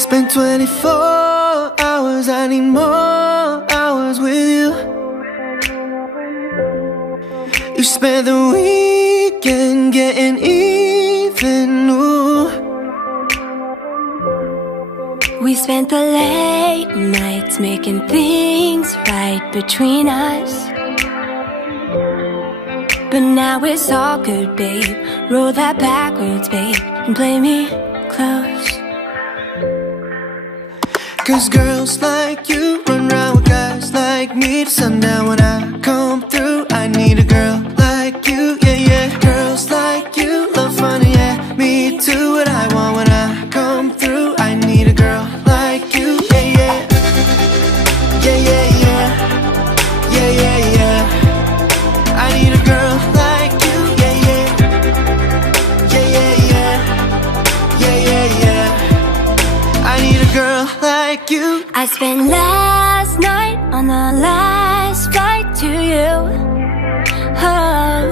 Spent 24 hours, I need more hours with you. You spent the weekend getting even, ooh. We spent the late nights making things right between us. But now it's all good, babe. Roll that backwards, babe, and play me close. Cause girls like you run around with guys like me to sundown. When I come through, I need a girl like you, yeah, yeah. Girls like you love fun, yeah. Me too, what I want when I come through. I need a girl like you, yeah, yeah. Yeah, yeah, yeah. Yeah, yeah, yeah. I need a girl like you, yeah, yeah. Yeah, yeah, yeah. Yeah, yeah, yeah. I need a girl like you. I spent last night on the last flight to you. Oh,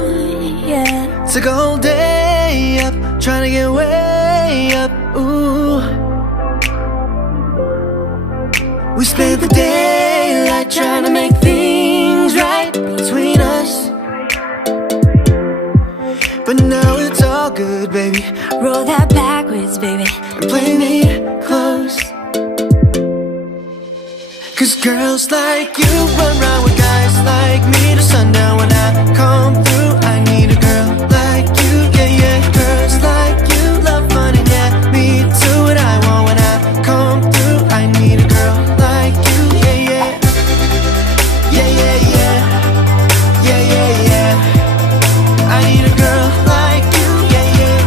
yeah. Took a whole day up, trying to get way up, ooh. We spent the daylight trying to make things right between us. But now it's all good, baby. Roll that backwards, baby, And play me close. Cause girls like you run around with guys like me to sundown. When I come through, I need a girl like you, yeah, yeah. Girls like you love fun and yeah, me too, what I want when I come through. I need a girl like you, yeah, yeah. Yeah, yeah, yeah. Yeah, yeah, yeah. I need a girl like you, yeah, yeah.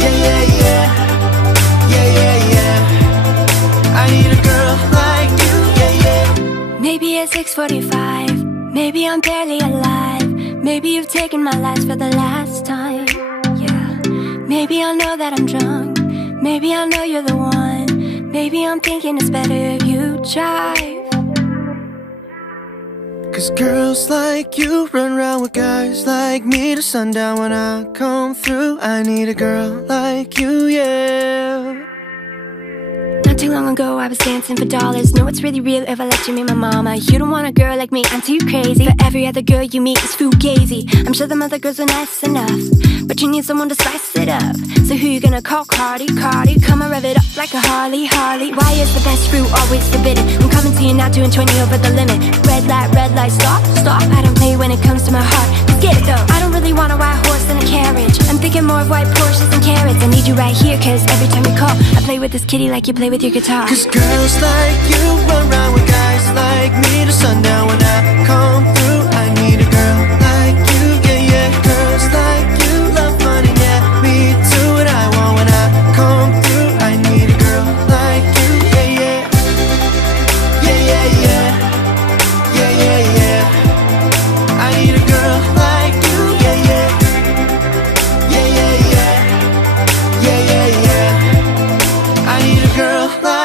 Yeah, yeah, yeah. Yeah, yeah, yeah. I need a girl like you, yeah, yeah. Maybe it's 6:45, maybe I'm barely alive. Maybe you've taken my last for the last time, yeah. Maybe I know that I'm drunk, maybe I know you're the one. Maybe I'm thinking it's better if you drive. Cause girls like you run around with guys like me to sundown. When I come through, I need a girl like you, yeah. Not too long ago I was dancing for dollars. No, it's really real if I let you meet my mama. You don't want a girl like me, I'm too crazy. But every other girl you meet is fugazi. I'm sure them other girls are nice enough, but you need someone to spice it up. So who you gonna call? Cardi, Cardi. Come and rev it up like a Harley, Harley. Why is the best fruit always forbidden? I'm coming to you now, doing 20 over the limit. Red light, stop, stop. I don't play when it comes to my heart. Let's get it though. I don't really want a white horse and a carriage. I'm thinking more of white Porsches and carrots. I need you right here, cause every time you call, I play with this kitty like you play with your guitar. Cause girls like you run around with guys like me to sundown. When I come through, I need a girl like you, yeah, yeah. Girls like you love money, yeah. Me too, what I want when I come through. I need a girl like you, yeah, yeah. Yeah, yeah, yeah. Yeah, yeah, yeah. I need a girl like you, yeah, yeah. Yeah, yeah, yeah. Yeah, yeah, yeah. I need a girl like